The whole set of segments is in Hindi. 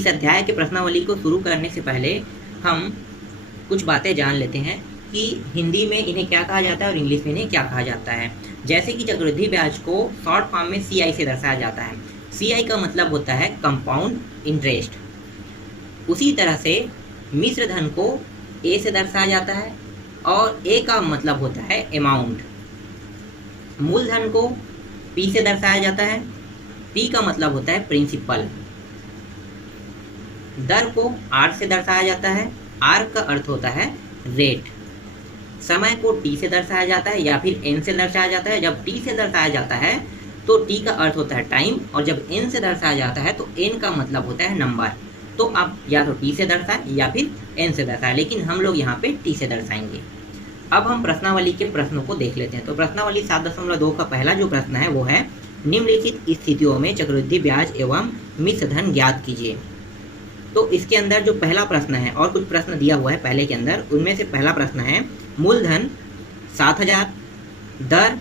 इस अध्याय के प्रश्नावली को शुरू करने से पहले हम कुछ बातें जान लेते हैं कि हिंदी में इन्हें क्या कहा जाता है और इंग्लिश में इन्हें क्या कहा जाता है। जैसे कि चक्रवृद्धि ब्याज को शॉर्ट फॉर्म में CI से दर्शाया जाता है। CI का मतलब होता है कंपाउंड इंटरेस्ट। उसी तरह से मिश्र धन को A से दर्शाया जाता है और A का मतलब होता है अमाउंट। मूलधन को P से दर्शाया जाता है, P का मतलब होता है प्रिंसिपल। दर को R से दर्शाया जाता है, R का अर्थ होता है रेट। समय को T से दर्शाया जाता है या फिर N से दर्शाया जाता है। जब T से दर्शाया जाता है तो T का अर्थ होता है टाइम, और जब N से दर्शाया जाता है तो N का मतलब होता है नंबर। तो आप या तो T से दर्शाएं या फिर N से दर्शाएं, लेकिन हम लोग यहाँ पे T से दर्शाएंगे। अब हम प्रश्नावली के प्रश्नों को देख लेते हैं। तो प्रश्नावली 7.2 का पहला जो प्रश्न है वो है निम्नलिखित स्थितियों में चक्रवृद्धि ब्याज एवं मिश्र धन ज्ञात कीजिए। तो इसके अंदर जो पहला प्रश्न है, और कुछ प्रश्न दिया हुआ है पहले के अंदर, उनमें से पहला प्रश्न है मूलधन 7,000, दर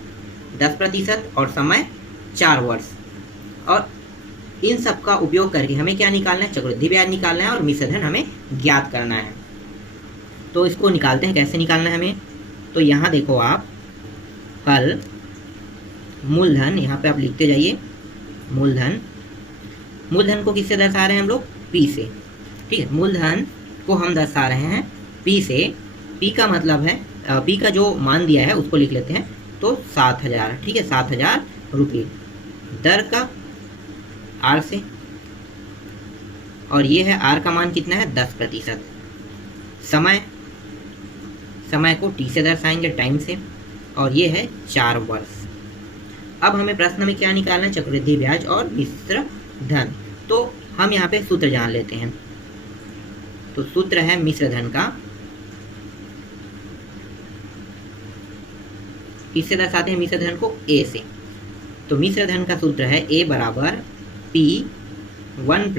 10% और समय 4 वर्ष। और इन सब का उपयोग करके हमें क्या निकालना है? चक्रवृद्धि ब्याज निकालना है और मिश्र धन हमें ज्ञात करना है। तो इसको निकालते हैं, कैसे निकालना है हमें। तो यहाँ देखो आप, हल मूलधन, यहाँ पे आप लिखते जाइए मूलधन को किससे दर्शा रहे हैं हम लोग? P से। ठीक है, मूलधन को हम दर्शा रहे हैं P से। P का मतलब है, P का जो मान दिया है उसको लिख लेते हैं, तो 7,000। ठीक है, 7,000 रुपये। दर का R से, और ये है R का मान कितना है? 10%। समय को T से दर्शाएंगे, टाइम से, और ये है 4 वर्ष। अब हमें प्रश्न में क्या निकालना है? चक्रवृद्धि ब्याज और मिश्र धन। तो हम यहाँ पे सूत्र जान लेते हैं। तो सूत्र है मिश्र धन का, किससे दर्शाते हैं मिश्र धन को? A से। तो मिश्र धन का सूत्र है A बराबर P1 +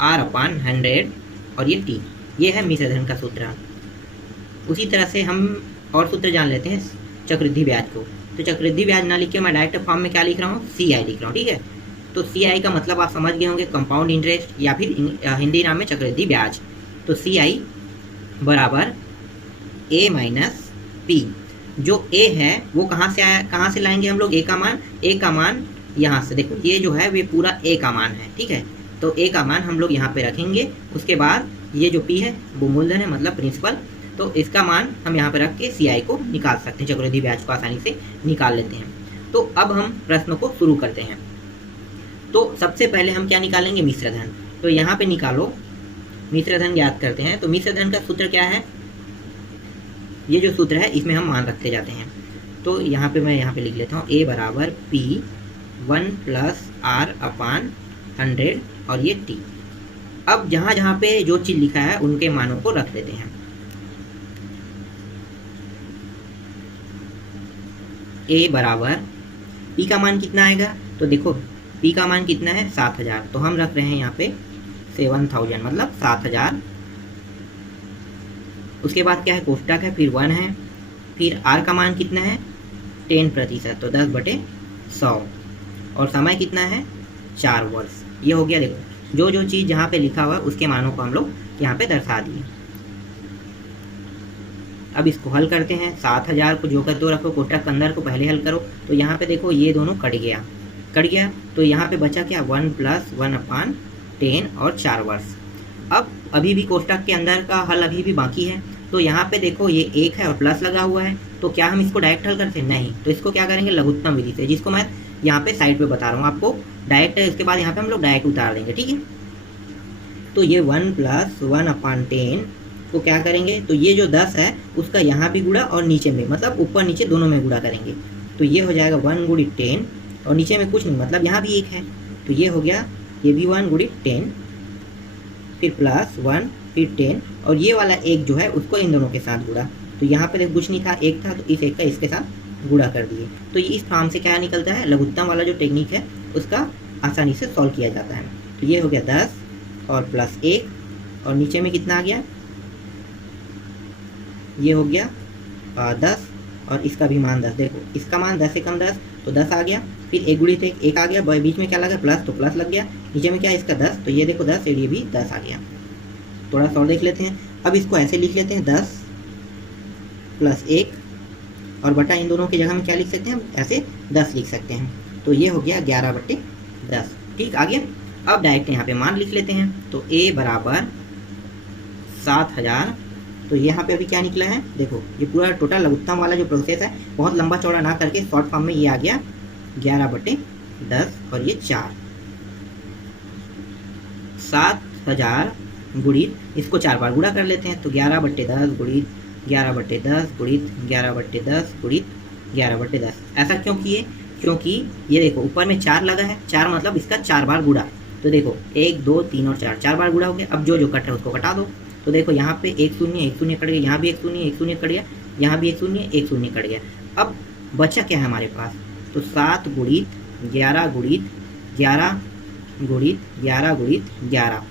R/100 और ये T, ये है मिश्र धन का सूत्र। उसी तरह से हम और सूत्र जान लेते हैं चक्रवृद्धि ब्याज को। तो चक्रवृद्धि ब्याज ना लिख के मैं डायरेक्ट फॉर्म में क्या लिख रहा हूँ? CI लिख रहा हूँ। ठीक है, तो CI का मतलब आप समझ गए होंगे, कंपाउंड इंटरेस्ट, या फिर हिंदी नाम में चक्रवृद्धि ब्याज। तो CI बराबर A - P। जो A है वो कहाँ से आया, कहाँ से लाएंगे हम लोग? A का मान यहाँ से। देखो ये जो है वे पूरा A का मान है। ठीक है, तो A का मान हम लोग यहाँ पे रखेंगे। उसके बाद ये जो P है वो मूलधन है, मतलब प्रिंसिपल। तो इसका मान हम यहाँ पे रख के CI को निकाल सकते हैं, चक्रवृद्धि ब्याज को आसानी से निकाल लेते हैं। तो अब हम प्रश्न को शुरू करते हैं। तो सबसे पहले हम क्या निकालेंगे? मिश्र धन। तो यहाँ पे निकालो, मिश्र धन ज्ञात करते हैं। तो मिश्र धन का सूत्र क्या है? ये जो सूत्र है इसमें हम मान रखते जाते हैं। तो यहाँ पे मैं यहाँ पे लिख लेता हूँ A बराबर P1 + R/100 और ये T। अब जहाँ जहाँ पे जो चीज़ लिखा है उनके मानों को रख देते हैं। A बराबर P का मान कितना आएगा? तो देखो P का मान कितना है? 7,000। तो हम रख रहे हैं यहाँ पे 7,000, मतलब 7,000। उसके बाद क्या है? कोष्टक है, फिर 1 है, फिर R का मान कितना है? 10%, तो 10/100। और समय कितना है? 4 वर्ष। ये हो गया। देखो जो जो चीज़ जहाँ पे लिखा हुआ है उसके मानों को हम लोग यहाँ पे दर्शा दिए। अब इसको हल करते हैं। 7,000 को जोकर 2 रखो, कोष्टक के अंदर को पहले हल करो। तो यहाँ पे देखो ये दोनों कट गया। तो यहाँ पे बचा क्या? 1 + 1/10 और 4 वर्ष। अब अभी भी कोष्टक के अंदर का हल अभी भी बाकी है। तो यहाँ पे देखो ये 1 है और प्लस लगा हुआ है। तो क्या हम इसको डायरेक्ट हल करते हैं? नहीं। तो इसको क्या करेंगे? लघुत्तम विधि से, जिसको मैं यहाँ पे साइड पे बता रहा हूँ आपको। डायरेक्ट है, इसके बाद यहाँ पे हम लोग डायरेक्ट उतार देंगे। ठीक है, तो ये 1 + 1/10 को क्या करेंगे? तो ये जो 10 है उसका यहाँ भी गुणा और नीचे में, मतलब ऊपर नीचे दोनों में गुणा करेंगे। तो ये हो जाएगा 1 × 10, और नीचे में कुछ नहीं, मतलब यहाँ भी 1 है। तो ये हो गया, ये भी 1 × 10, फिर +1, फिर 10, और ये वाला 1 जो है उसको इन दोनों के साथ गुणा। तो यहाँ पे देखो कुछ नहीं था, 1 था, तो इस 1 का इसके साथ गुणा कर दिए। तो ये इस फॉर्म से क्या निकलता है? लघुत्तम वाला जो टेक्निक है उसका आसानी से सॉल्व किया जाता है। तो ये हो गया 10 और +1, और नीचे में कितना आ गया? ये हो गया 10, और इसका भी मान 10। देखो इसका मान 10 से कम 10, तो 10 आ गया। फिर एक गुणित एक आ गया, बीच में क्या लगा प्लस, तो प्लस लग गया, नीचे में क्या है इसका 10, तो ये देखो 10 और ये भी 10 आ गया। थोड़ा सा और देख लेते हैं। अब इसको ऐसे लिख लेते हैं 10 + 1 और बटा इन दोनों की जगह में क्या लिख सकते हैं हम, ऐसे 10 लिख सकते हैं। तो ये हो गया 11/10। ठीक आ गया। अब डायरेक्ट यहाँ पे मान लिख लेते हैं। तो a बराबर 7000। तो यहाँ पे अभी क्या निकला है, देखो ये पूरा टोटल लघुत्तम वाला जो प्रोसेस है बहुत लंबा चौड़ा ना करके शॉर्ट फॉर्म में ये आ गया 11/10 और ये 4। 7000 गुणित, इसको 4 बार गुणा कर लेते हैं। तो 11/10 गुणित 11/10 गुणित 11/10 गुणित 11/10। ऐसा क्यों किए, क्योंकि ये देखो ऊपर में 4 लगा है, 4 मतलब इसका 4 बार गुणा। तो देखो 1 2 3 और 4, 4 बार गुणा हो गया। अब जो जो कट है उसको कटा दो। तो देखो यहाँ पे 1 0 कट गया, यहाँ भी 1 0 कट गया, यहाँ भी 1 0 कट गया। अब बचा क्या है हमारे पास, तो 7 गुणित 11 गुणित 11 गुणित 11 गुणित 11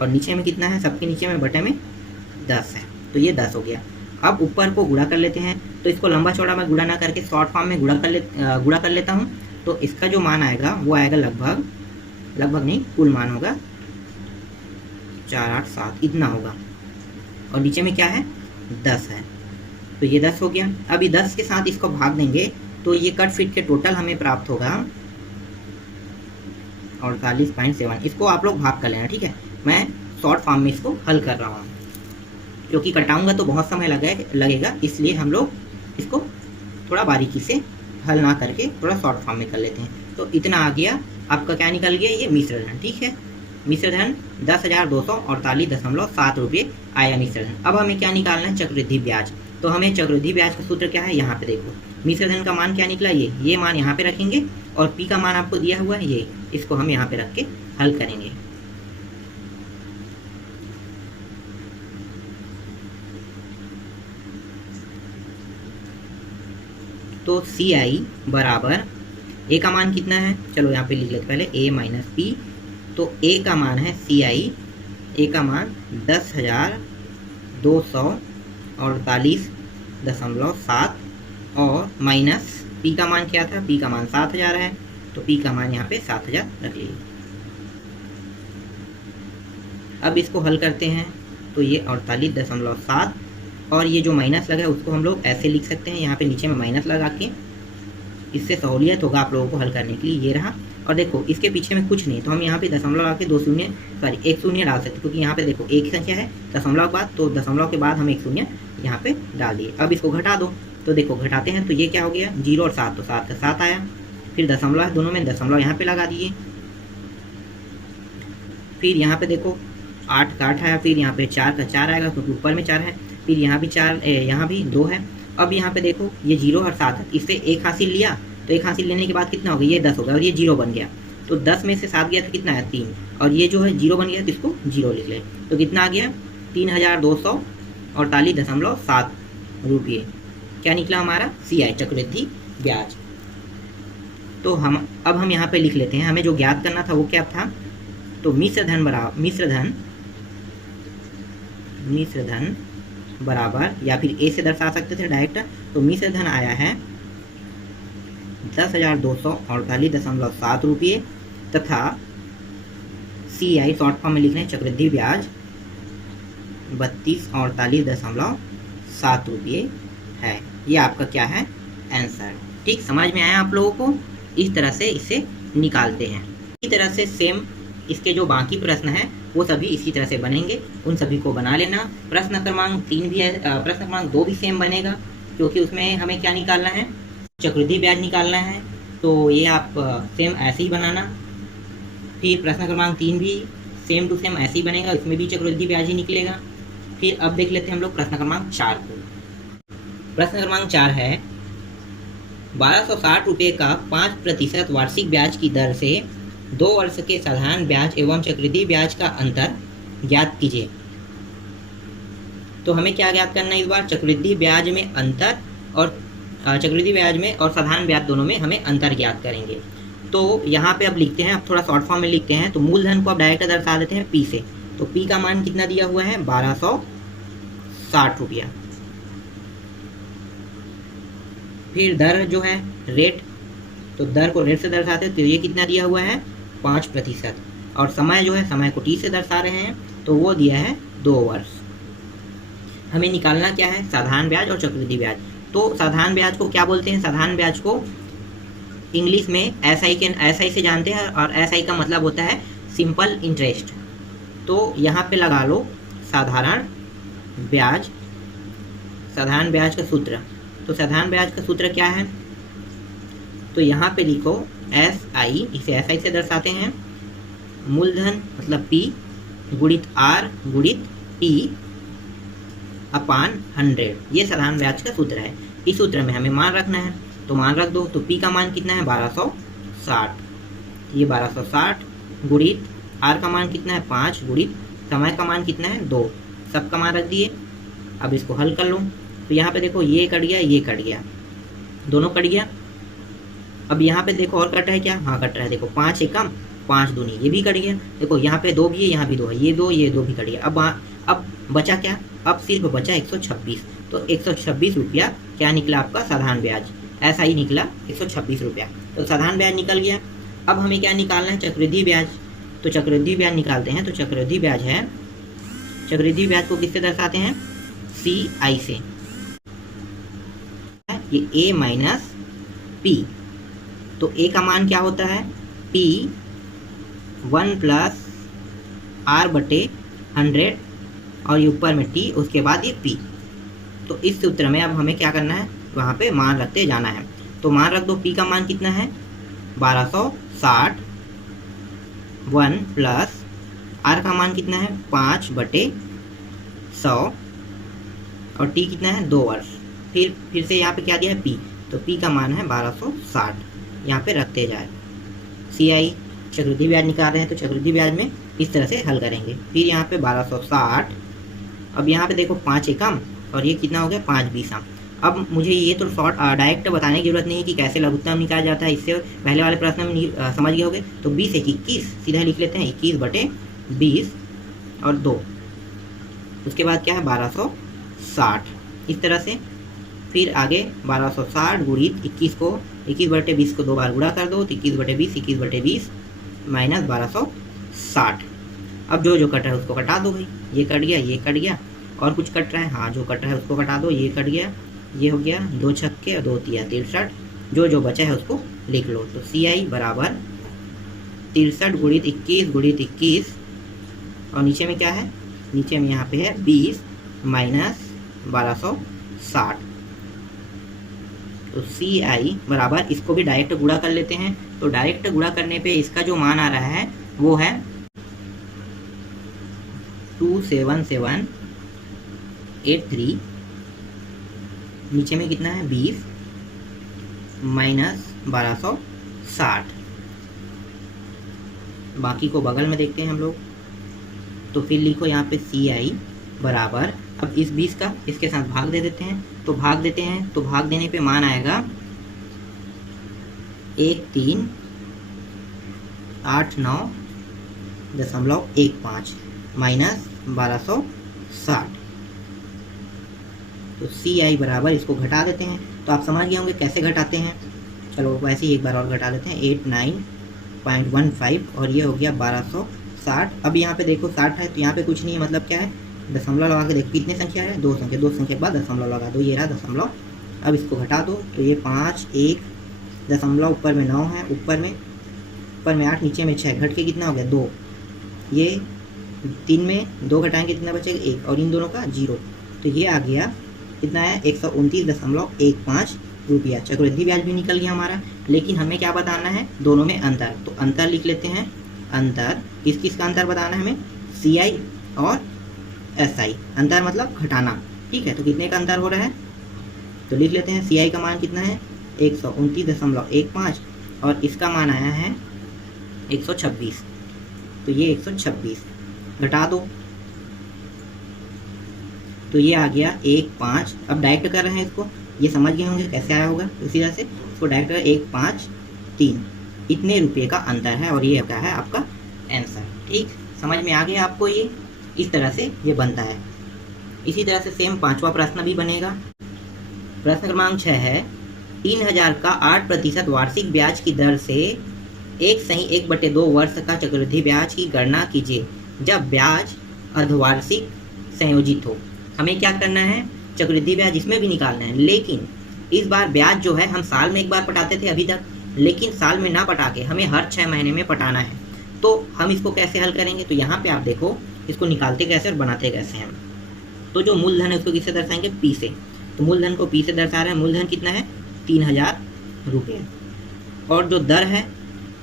और नीचे में कितना है, सबके नीचे में बटे में 10 है। तो ये 10 हो गया। अब ऊपर को गुणा कर लेते हैं। तो इसको लंबा चौड़ा में गुणा ना करके शॉर्ट फॉर्म में गुणा कर लेता हूँ। तो इसका जो मान आएगा वो आएगा लगभग नहीं, कुल मान होगा 487 इतना होगा। और नीचे में क्या है 10 है, तो ये 10 हो गया। अब ये 10 के साथ इसको भाग देंगे तो ये कट फिट के टोटल हमें प्राप्त होगा 48.7। इसको आप लोग भाग कर लेना, ठीक है। मैं शॉर्ट फॉर्म में इसको हल कर रहा हूँ, क्योंकि कटाऊंगा तो बहुत समय लगेगा, इसलिए हम लोग इसको थोड़ा बारीकी से हल ना करके थोड़ा शॉर्ट फॉर्म में कर लेते हैं। तो इतना आ गया आपका, क्या निकल गया, ये मिश्र धन। ठीक है, मिश्र धन 10,248.7 रुपये आया मिश्र धन। अब हमें क्या निकालना है, चक्रवृद्धि ब्याज। तो हमें चक्रवृद्धि ब्याज का सूत्र क्या है, यहाँ पे देखो मिश्र धन का मान क्या निकला, ये मान यहाँ पे रखेंगे और पी का मान आपको दिया हुआ है ये, इसको हम यहाँ पे रख के हल करेंगे। तो CI बराबर ए का मान कितना है, चलो यहाँ पे लिख लेते पहले A माइनस पी। तो ए का मान है CI, ए का मान 10,248.7 और माइनस पी का मान क्या था, पी का मान 7000 है। तो पी का मान यहाँ पे 7000 रख लीजिए। अब इसको हल करते हैं तो ये 48.7 और ये जो माइनस लगा है उसको हम लोग ऐसे लिख सकते हैं, यहाँ पे नीचे में माइनस लगा के, इससे सहूलियत होगा आप लोगों को हल करने के लिए। ये रहा। और देखो इसके पीछे में कुछ नहीं, तो हम यहाँ पे दशमलव लगा के 1 शून्य डाल सकते, क्योंकि यहाँ पे देखो एक संख्या है दशमलव के बाद, तो दशमलव के बाद हम 1 शून्य यहाँ पे डाल दिए। अब इसको घटा दो, तो देखो घटाते हैं तो ये क्या हो गया 0 और 7, तो 7 का 7 आया। फिर दशमलव है दोनों में, दशमलव यहाँ पे लगा दिए। फिर यहाँ पे देखो 8 का 8 आया, फिर यहाँ पे 4 का 4 आएगा क्योंकि ऊपर में 4 है। फिर यहाँ भी 4, यहाँ भी 2 है। अब यहाँ पे देखो ये 0 और 7 है, इससे 1 हासिल लिया, तो 1 हासिल लेने के बाद कितना हो गया, ये 10 हो गया और ये 0 बन गया। तो 10 में से 7 गया तो कितना है 3, और ये जो है 0 बन गया तो इसको 0 लिख ले। तो कितना आ गया 3248.7 रुपये। क्या निकला हमारा CI चक्रवृद्धि ब्याज। तो अब हम यहाँ पे लिख लेते हैं, हमें जो ज्ञात करना था वो क्या था, तो मिश्र धन बराबर, या फिर ए से दर्शा सकते थे डायरेक्ट। तो मिश्र धन आया है 10,248.7 रुपये तथा CI शॉर्ट फॉर्म में लिख रहे हैं चक्रवृद्धि ब्याज 3248.7 रुपये है। ये आपका क्या है आंसर। ठीक, समझ में आया आप लोगों को। इस तरह से इसे निकालते हैं। इसी तरह से सेम इसके जो बाकी प्रश्न हैं वो सभी इसी तरह से बनेंगे, उन सभी को बना लेना। प्रश्न क्रमांक 3 भी है, प्रश्न क्रमांक 2 भी सेम बनेगा, क्योंकि उसमें हमें क्या निकालना है, चक्रवृद्धि ब्याज निकालना है। तो ये आप सेम ऐसे ही बनाना। फिर प्रश्न क्रमांक 3 भी सेम टू सेम ऐसे ही बनेगा, इसमें भी चक्रवृद्धि ब्याज ही निकलेगा। फिर अब देख लेते हैं हम लोग प्रश्न क्रमांक 4 को। प्रश्न क्रमांक 4 है 1260 रुपये का 5% वार्षिक ब्याज की दर से 2 वर्ष के साधारण ब्याज एवं चक्रवृद्धि ब्याज का अंतर ज्ञात कीजिए। तो हमें क्या ज्ञात करना है इस बार, चक्रवृद्धि ब्याज में अंतर, और चक्रवृद्धि ब्याज में और साधारण ब्याज दोनों में हमें अंतर ज्ञात करेंगे। तो यहाँ पे अब लिखते हैं, अब थोड़ा शॉर्ट फॉर्म में लिखते हैं। तो मूलधन को अब डायरेक्ट दर्शा देते हैं पी से। तो पी का मान कितना दिया हुआ है 1260 रुपया। फिर दर जो है रेट तो दर को रेट से दर्शाते हैं, तो ये कितना दिया हुआ है 5%। और समय जो है, समय को टी से दर्शा रहे हैं, तो वो दिया है 2 वर्ष। हमें निकालना क्या है, साधारण ब्याज और चक्रवृद्धि ब्याज। तो साधारण ब्याज को क्या बोलते हैं, साधारण ब्याज को इंग्लिश में एसआई से जानते हैं, और एसआई का मतलब होता है सिंपल इंटरेस्ट। तो यहाँ पे लगा लो साधारण ब्याज, साधारण ब्याज का सूत्र। तो साधारण ब्याज का सूत्र क्या है, तो यहाँ पे लिखो एसआई, इसे एसआई से दर्शाते हैं, मूलधन मतलब पी गुणित आर गुणित टी अपान 100। ये साधारण ब्याज का सूत्र है। इस सूत्र में हमें मान रखना है, तो मान रख दो। तो पी का मान कितना है 1260, ये 1260 गुणित आर का मान कितना है 5 गुणित समय का मान कितना है 2, सबका मान रख दिए। अब इसको हल कर लो। तो यहाँ पे देखो ये कट गया, ये कट गया, दोनों कट गया। अब यहाँ पे देखो और कट रहा है क्या, हाँ कट रहा है, देखो 5 एकम 5 दूनी, ये भी कट गया। देखो यहाँ पे 2 भी है, यहाँ भी 2 है, ये 2 भी कट गया। अब बचा क्या, अब सिर्फ बचा 126। तो 126 रुपया क्या निकला आपका साधारण ब्याज, ऐसा ही निकला 126 रुपया। तो साधारण ब्याज निकल गया। अब हमें क्या निकालना है, चक्रवृद्धि ब्याज। तो चक्रवृद्धि ब्याज निकालते हैं। तो चक्रवृद्धि ब्याज है, चक्रवृद्धि ब्याज को किससे दर्शाते हैं, CI से, ये A माइनस P। तो A का मान क्या होता है P 1 प्लस R बटे 100, और ये ऊपर में T, उसके बाद ये P। तो इस सूत्र में अब हमें क्या करना है, वहाँ पे मान रखते जाना है। तो मान रख दो, P का मान कितना है 1260, 1 प्लस R का मान कितना है 5 बटे 100, और T कितना है 2 वर्ष। फिर से यहाँ पे क्या दिया है P, तो P का मान है 1260, यहाँ पे रखते जाए। CI चक्रवृद्धि ब्याज निकाल रहे हैं, तो चक्रवृद्धि ब्याज में इस तरह से हल करेंगे। फिर यहाँ पे 1260, अब यहाँ पे देखो 5 एकम, और ये कितना हो गया 5 बीसम। अब मुझे ये तो शॉर्ट डायरेक्ट बताने की जरूरत नहीं है कि कैसे लघुत्तम निकाला जाता है, इससे पहले वाले प्रश्न में समझ गए होंगे। तो 20 एक 21 सीधा लिख लेते हैं, 21 बटे 20 और 2, उसके बाद क्या है 1260, इस तरह से। फिर आगे 1260 गुणित 21 को, 21 बटे 20 को 2 बार गुणा कर दो, तो 21 बटे 20, 21 बटे 20 माइनस 1260। अब जो कट रहा है उसको कटा दो भाई, ये कट गया, ये कट गया, और कुछ कट रहा है, हाँ जो कट रहा है उसको कटा दो, ये कट गया, ये हो गया 2 छक्के और 2 तिया 63, जो बचा है उसको लिख लो। तो CI बराबर 63 गुणित 21 और नीचे में क्या है, नीचे में यहाँ पे है 20 माइनस 1260। तो CI बराबर, इसको भी डायरेक्ट गुणा कर लेते हैं। तो डायरेक्ट गुणा करने पे इसका जो मान आ रहा है वो है 27783, नीचे में कितना है 20 माइनस 1260, बाकी को बगल में देखते हैं हम लोग। तो फिर लिखो यहाँ पे CI बराबर, अब इस 20 का इसके साथ भाग दे देते हैं, तो भाग देते हैं, तो भाग देने पे मान आएगा 1389.15 माइनस 1260। तो CI बराबर, इसको घटा देते हैं। तो आप समझ गए होंगे कैसे घटाते हैं। चलो वैसे ही एक बार और घटा देते हैं, 89.15 और ये हो गया 1260। अब यहाँ पे देखो 60 है, तो यहाँ पे कुछ नहीं है, मतलब क्या है, दशमलव लगा के देखो कितने संख्या है, 2 संख्या, 2 संख्या के बाद दशमलव लगा दो, ये रहा दशमलव। अब इसको घटा दो, तो ये 5 1 दशमलव, ऊपर में 9 है, ऊपर में 8, नीचे में 6, घट के कितना हो गया 2। ये 3 में 2 घटाएंगे कितना बचेगा 1, और इन दोनों का 0। तो ये आ गया कितना है 129.15 रुपया। चक्रवृद्धि ब्याज भी निकल गया हमारा। लेकिन हमें क्या बताना है, दोनों में अंतर। तो अंतर लिख लेते हैं। अंतर किस किस का अंतर बताना है हमें, CI और SI। अंतर मतलब घटाना, ठीक है। तो कितने का अंतर हो रहा है, तो लिख लेते हैं। CI का मान कितना है 129.15 और इसका मान आया है 126। तो ये 126 घटा दो, तो ये आ गया 1.5। अब डायरेक्ट कर रहे हैं इसको, ये समझ गए होंगे कैसे आया होगा। इसी तरह से इसको डायरेक्ट कर 153, इतने रुपये का अंतर है, और ये क्या है आपका आंसर। ठीक, समझ में आ गया आपको। ये इस तरह से ये बनता है। इसी तरह से सेम 5वां प्रश्न भी बनेगा। प्रश्न क्रमांक 6 है, 3000 का 8% वार्षिक ब्याज की दर से 1/2 वर्ष का चक्रवृद्धि ब्याज की गणना कीजिए जब ब्याज अर्धवार्षिक संयोजित हो। हमें क्या करना है, चक्रवृद्धि ब्याज इसमें भी निकालना है, लेकिन इस बार ब्याज जो है हम साल में एक बार पटाते थे अभी तक, लेकिन साल में ना पटा के हमें हर 6 महीने में पटाना है। तो हम इसको कैसे हल करेंगे, तो यहाँ पे आप देखो इसको निकालते कैसे और बनाते कैसे हैं। तो जो मूलधन है उसको किससे दर्शाएंगे, पी से। तो मूलधन को पी से दर्शा रहे हैं। मूलधन कितना है, 3000 रुपये। और जो दर है,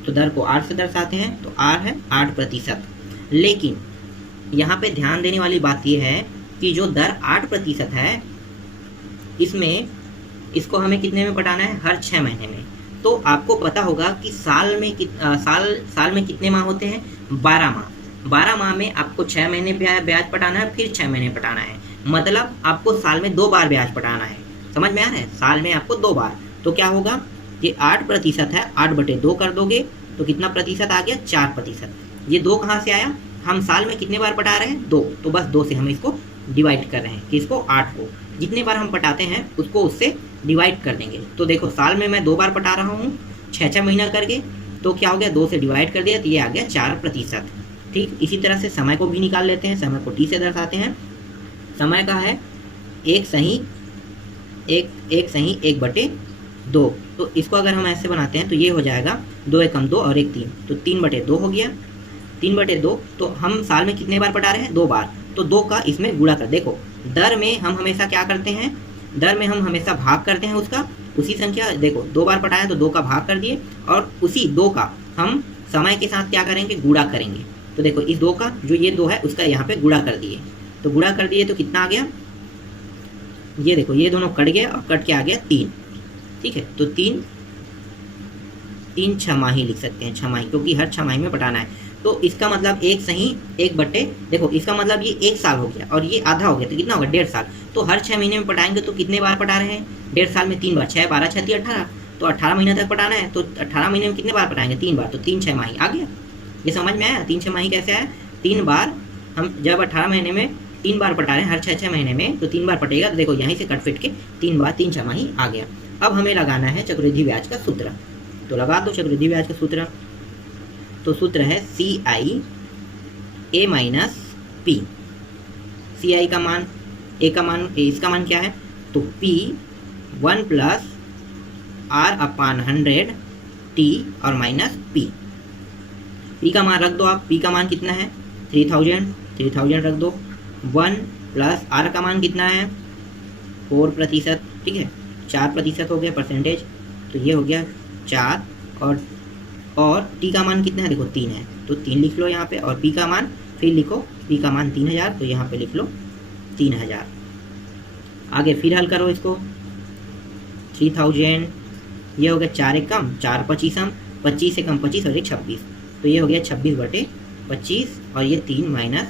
तो दर को आर से दर्शाते हैं, तो आर है 8%। लेकिन यहाँ पे ध्यान देने वाली बात यह है कि जो दर 8% है, इसमें इसको हमें कितने में पटाना है, हर 6 महीने में। तो आपको पता होगा कि साल में कितने माह होते हैं, 12 माह। 12 माह में आपको 6 महीने ब्याज पटाना है, फिर 6 महीने पटाना है। मतलब आपको साल में 2 बार ब्याज पटाना है। समझ में आ रहा है, साल में आपको 2 बार। तो क्या होगा, ये 8% है, 8/2 कर दोगे तो कितना प्रतिशत आ गया, 4%। ये 2 कहाँ से आया, हम साल में कितने बार पटा रहे हैं, 2। तो बस 2 से हम इसको डिवाइड कर रहे हैं, किसको, 8 को। जितने बार हम पटाते हैं उसको उससे डिवाइड कर देंगे। तो देखो साल में मैं 2 बार पटा रहा हूँ 6 महीना करके, तो क्या हो गया, 2 से डिवाइड कर दिया तो ये आ गया 4%। ठीक, इसी तरह से समय को भी निकाल लेते हैं। समय को टी से दर्शाते हैं। समय का है 1/1/2। तो इसको अगर हम ऐसे बनाते हैं तो ये हो जाएगा 2 एकम 2 और 1 3, तो 3/2 हो गया। 3/2, तो हम साल में कितने बार पटा रहे हैं, 2 बार। तो 2 का इसमें गुणा कर, देखो दर में हम हमेशा क्या करते हैं, दर में हम हमेशा भाग करते हैं उसका, उसी संख्या, देखो 2 बार पटाया तो 2 का भाग कर दिए, और उसी 2 का हम समय के साथ क्या करेंगे, गुणा करेंगे। तो देखो इस 2 का, जो ये 2 है उसका यहाँ पे गुणा कर दिए। तो गुणा कर दिए तो कितना आ गया, ये देखो ये दोनों कट गया और कट के आ गया 3। ठीक है, तो 3 छमाही लिख सकते हैं, छमाही, क्योंकि हर 6 माही में पटाना है। तो इसका मतलब 1/1, देखो इसका मतलब ये 1 साल हो गया और ये आधा हो गया, तो कितना होगा, 1.5 साल। तो हर 6 महीने में पटाएंगे तो कितने बार पटा रहे हैं, 1.5 साल में 3 बार, 6 12 6 18, तो 18 महीने तक पटाना है। तो 18 महीने में कितने बार पटाएंगे, 3 बार, तो 3 छमाही आ गया। ये समझ में आया, 3 छमाही कैसे आया, 3 बार हम जब 18 महीने में 3 बार पटा रहे हैं हर 6 महीने में, तो 3 बार पटेगा, तो देखो यहीं से कट फिट के 3 बार 3 छमाही आ गया। अब हमें लगाना है चक्रवृद्धि ब्याज का सूत्र, तो लगा दो चक्रवृद्धि ब्याज का सूत्र। तो सूत्र है CI A minus P। CI का मान, A का मान, इसका मान क्या है, तो P 1 + R/100 T और माइनस P। P का मान रख दो आप, P का मान कितना है, 3000 रख दो। 1 + R का मान कितना है, 4%। ठीक है, 4% हो गया परसेंटेज, तो ये हो गया 4, और T का मान कितना है, देखो 3 है, तो 3 लिख लो यहाँ पे। और P का मान फिर लिखो, P का मान 3000, तो यहाँ पे लिख लो 3000। आगे फिर हल करो इसको, 3000, ये हो गया 4 एकम 4 25, 25 एकम 25 और 1 26, तो ये हो गया 26/25, और ये 3 माइनस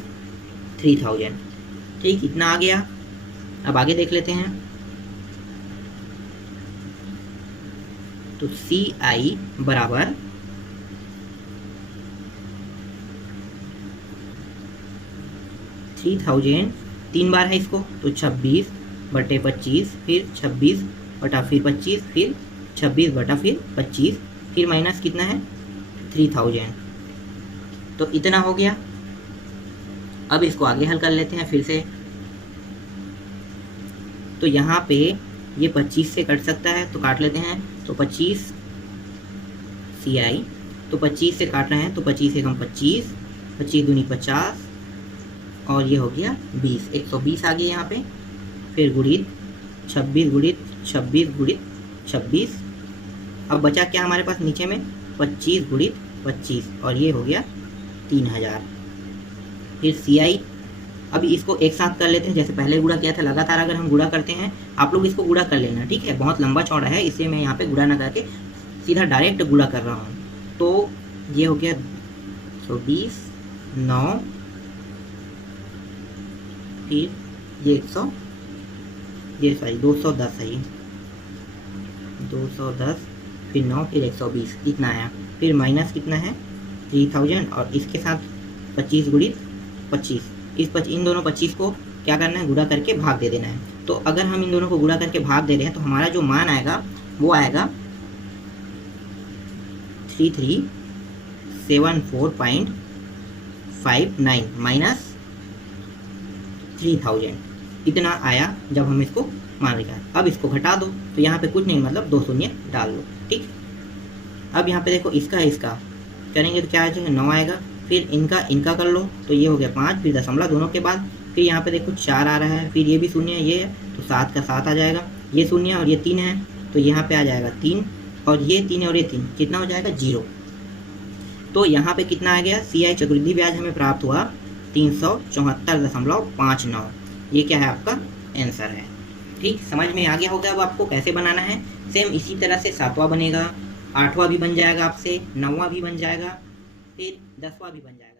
3000। ठीक, इतना आ गया। अब आगे देख लेते हैं। तो CI बराबर 3000, 3 बार है इसको, तो 26/25, फिर 26/25, फिर 26/25, फिर माइनस कितना है, 3000। तो इतना हो गया। अब इसको आगे हल कर लेते हैं फिर से। तो यहाँ पे ये 25 से कट सकता है, तो काट लेते हैं। तो 25 CI, तो 25 से काट रहे हैं, तो 25 एकम 25, 25 दूनी 50, और ये हो गया 20, 120 आ गया यहाँ पे। फिर गुणित 26 गुणित 26 गुणित 26। अब बचा क्या हमारे पास नीचे में, 25 गुणित 25, और ये हो गया 3000। फिर CI, अभी इसको एक साथ कर लेते हैं, जैसे पहले गुणा किया था। लगातार अगर हम गुणा करते हैं, आप लोग इसको गुणा कर लेना, ठीक है, बहुत लंबा चौड़ा है, इसलिए मैं यहाँ पे गुणा ना करके सीधा डायरेक्ट गुणा कर रहा हूँ। तो ये हो गया 120, 9, फिर ये 210 है, ये 210, फिर 9, फिर 120, इतना आया। फिर माइनस कितना है, 3000, और इसके साथ 25 गुणित 25, इन दोनों 25 को क्या करना है, गुणा करके भाग दे देना है। तो अगर हम इन दोनों को गुणा करके भाग दे रहे हैं, तो हमारा जो मान आएगा वो आएगा 3374.59 माइनस 3000, इतना आया जब हम इसको मान लिया। अब इसको घटा दो, तो यहाँ पे कुछ नहीं मतलब 2 शून्य डाल दो, ठीक। अब यहाँ पे देखो इसका करेंगे तो क्या आ जाएगा 9 आएगा, फिर इनका कर लो तो ये हो गया 5, फिर दशमलव दोनों के बाद, फिर यहाँ पे देखो 4 आ रहा है, फिर ये भी शून्य है, ये है तो 7 का 7 आ जाएगा, ये शून्य और ये 3 है तो यहाँ पे आ जाएगा 3, और ये 3 और ये 3 कितना हो जाएगा 0। तो यहाँ पे कितना आ गया, CI चक्रवृद्धि ब्याज हमें प्राप्त हुआ 374.59। ये क्या है आपका आंसर है, ठीक। समझ में आ गया होगा अब आपको कैसे बनाना है। सेम इसी तरह से 7वां बनेगा, 8वां भी बन जाएगा आपसे, 9वां भी बन जाएगा, फिर 10वां भी बन जाएगा।